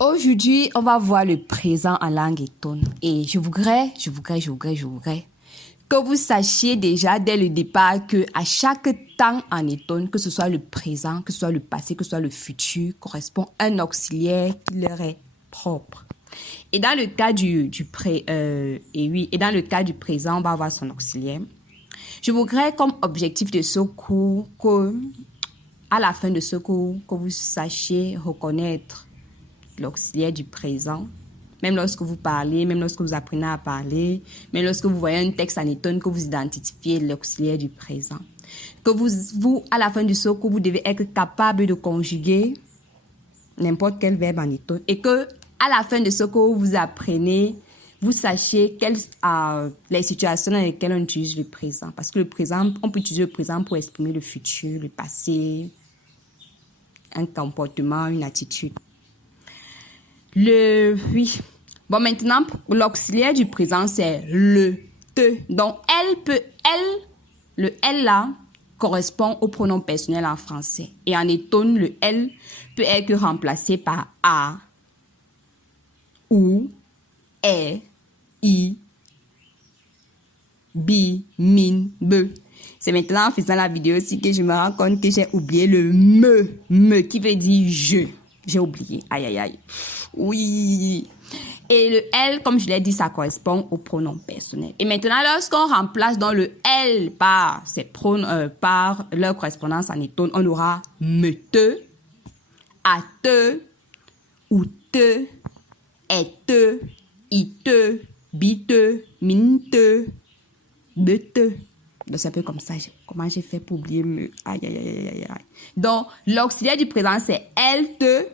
Aujourd'hui, on va voir le présent en langue étonne. Et je voudrais que vous sachiez déjà dès le départ que à chaque temps en étonne, que ce soit le présent, que ce soit le passé, que ce soit le futur, correspond à un auxiliaire qui leur est propre. Et dans le cas dans le cas du présent, on va avoir son auxiliaire. Je voudrais comme objectif de ce cours que, à la fin de ce cours, que vous sachiez reconnaître l'auxiliaire du présent, même lorsque vous parlez, même lorsque vous apprenez à parler, même lorsque vous voyez un texte en étonne, que vous identifiez l'auxiliaire du présent. Que vous, à la fin du cours, vous devez être capable de conjuguer n'importe quel verbe en étonne et que, à la fin de ce cours, vous apprenez, vous sachiez les situations dans lesquelles on utilise le présent. Parce que le présent, on peut utiliser le présent pour exprimer le futur, le passé, un comportement, une attitude. Bon, maintenant, l'auxiliaire du présent, c'est le te. Donc, le elle là, correspond au pronom personnel en français. Et en étonne, le elle peut être remplacé par a, ou, est, i, bi, min, be. C'est maintenant en faisant la vidéo aussi que je me rends compte que j'ai oublié le me qui veut dire je. J'ai oublié. Aïe, aïe, aïe. Oui. Et le elle, comme je l'ai dit, ça correspond au pronom personnel. Et maintenant, lorsqu'on remplace dans le elle par par leur correspondance en étonne, on aura me te, à te, ou te, et te, i te, bi te, min te, be te. Donc, c'est un peu comme ça. Comment j'ai fait pour oublier me? Aïe, aïe, aïe, aïe, aïe. Donc, l'auxiliaire du présent, c'est elle, te,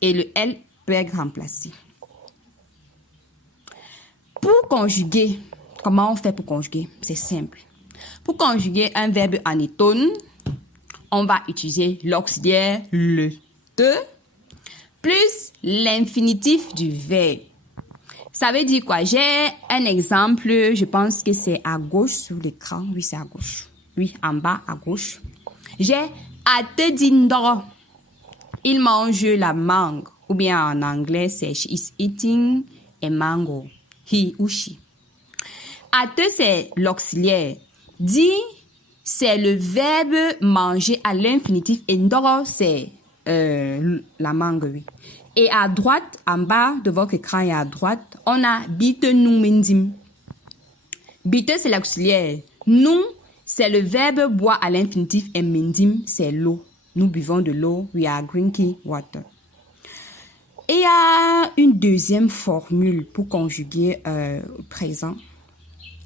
et le elle peut être remplacé. Pour conjuguer, comment on fait pour conjuguer? C'est simple. Pour conjuguer un verbe en étonne, on va utiliser l'auxiliaire le te plus l'infinitif du verbe. Ça veut dire quoi? J'ai un exemple, je pense que c'est à gauche sur l'écran. Oui, c'est à gauche. Oui, en bas à gauche. J'ai ate dindoro. Il mange la mangue. Ou bien en anglais, c'est she is eating a mango. He ou she. Ate, c'est l'auxiliaire. Di, c'est le verbe manger à l'infinitif. Et ndoro, c'est la mangue, oui. Et à droite, en bas de votre écran et à droite, on a bite nous mendim. Bite, c'est l'auxiliaire. Nous, c'est le verbe boire à l'infinitif et mendim, c'est l'eau. Nous buvons de l'eau. We are drinking water. Et il y a une deuxième formule pour conjuguer présent.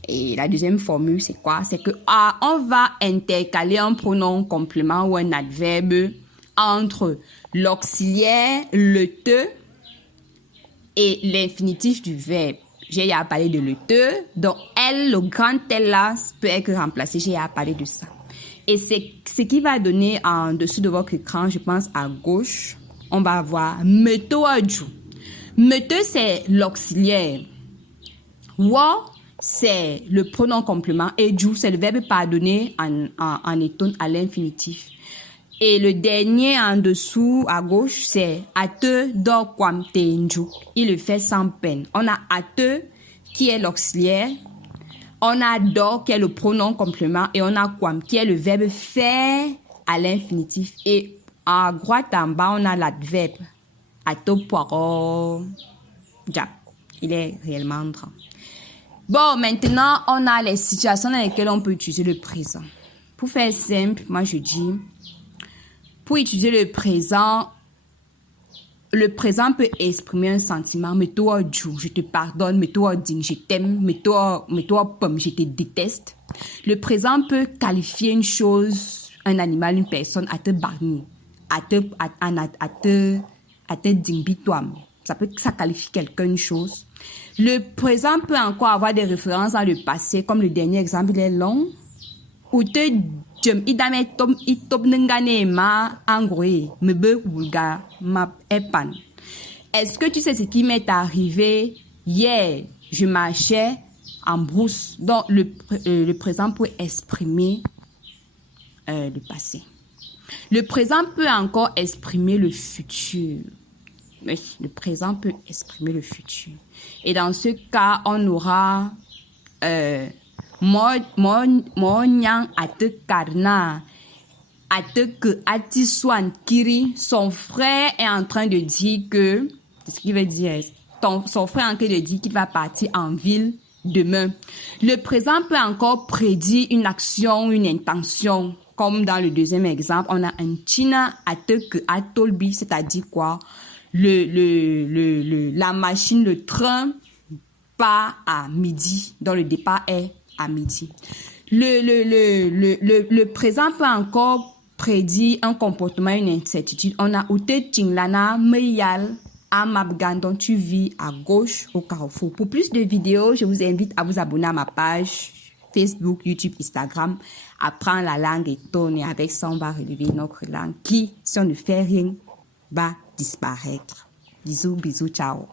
Et la deuxième formule, c'est quoi? C'est que on va intercaler un pronom complément ou un adverbe entre l'auxiliaire, le te et l'infinitif du verbe. J'ai à parler de le te, donc elle, le grand elle là, peut être remplacé. J'ai à parler de ça. Et c'est ce qui va donner en dessous de votre écran, je pense à gauche, on va avoir meto aju. Meto, c'est l'auxiliaire. Wa, c'est le pronom complément. Et ju, c'est le verbe pardonner en étonne à l'infinitif. Et le dernier en dessous à gauche, c'est ate do kwam tenju. Il le fait sans peine. On a ate qui est l'auxiliaire. On a do qui est le pronom complément. Et on a kwam qui est le verbe faire à l'infinitif. Et à droite en bas, on a l'adverbe. Ato poiro. Ja. Il est réellement grand. Bon, maintenant, on a les situations dans lesquelles on peut utiliser le présent. Pour faire simple, moi je dis, pour utiliser le présent peut exprimer un sentiment. Mais toi, je te pardonne. Mais toi, je t'aime. Mais toi, pomme, je te déteste. Le présent peut qualifier une chose, un animal, une personne, à te barni, à te dingbi-toam. Ça qualifie quelqu'un, une chose. Le présent peut encore avoir des références dans le passé, comme le dernier exemple, il est long. Ou te idame itop nengane ma angoué me be wulga ma epan. Est-ce que tu sais ce qui m'est arrivé hier? Je marchais en brousse. Donc le présent peut exprimer le passé. Le présent peut encore exprimer le futur. Mais le présent peut exprimer le futur. Et dans ce cas, on aura mo nyang ate karna ate que ati swan kiri. Son frère est en train de dire que, ce qui veut dire, son frère est en train de dire qu'il va partir en ville demain. Le présent peut encore prédire une action, une intention. Comme dans le deuxième exemple, on a un china ate que atolbi, c'est-à-dire quoi? La machine, le train part à midi, donc le départ est à midi. Le présent peut encore prédire un comportement, une incertitude. On a ute tinglana meyal à Mabgan, dont tu vis à gauche au carrefour. Pour plus de vidéos, je vous invite à vous abonner à ma page Facebook, YouTube, Instagram. Apprendre la langue et tourner avec ça, on va relever notre langue qui, si on ne fait rien, va disparaître. Bisous, bisous, ciao.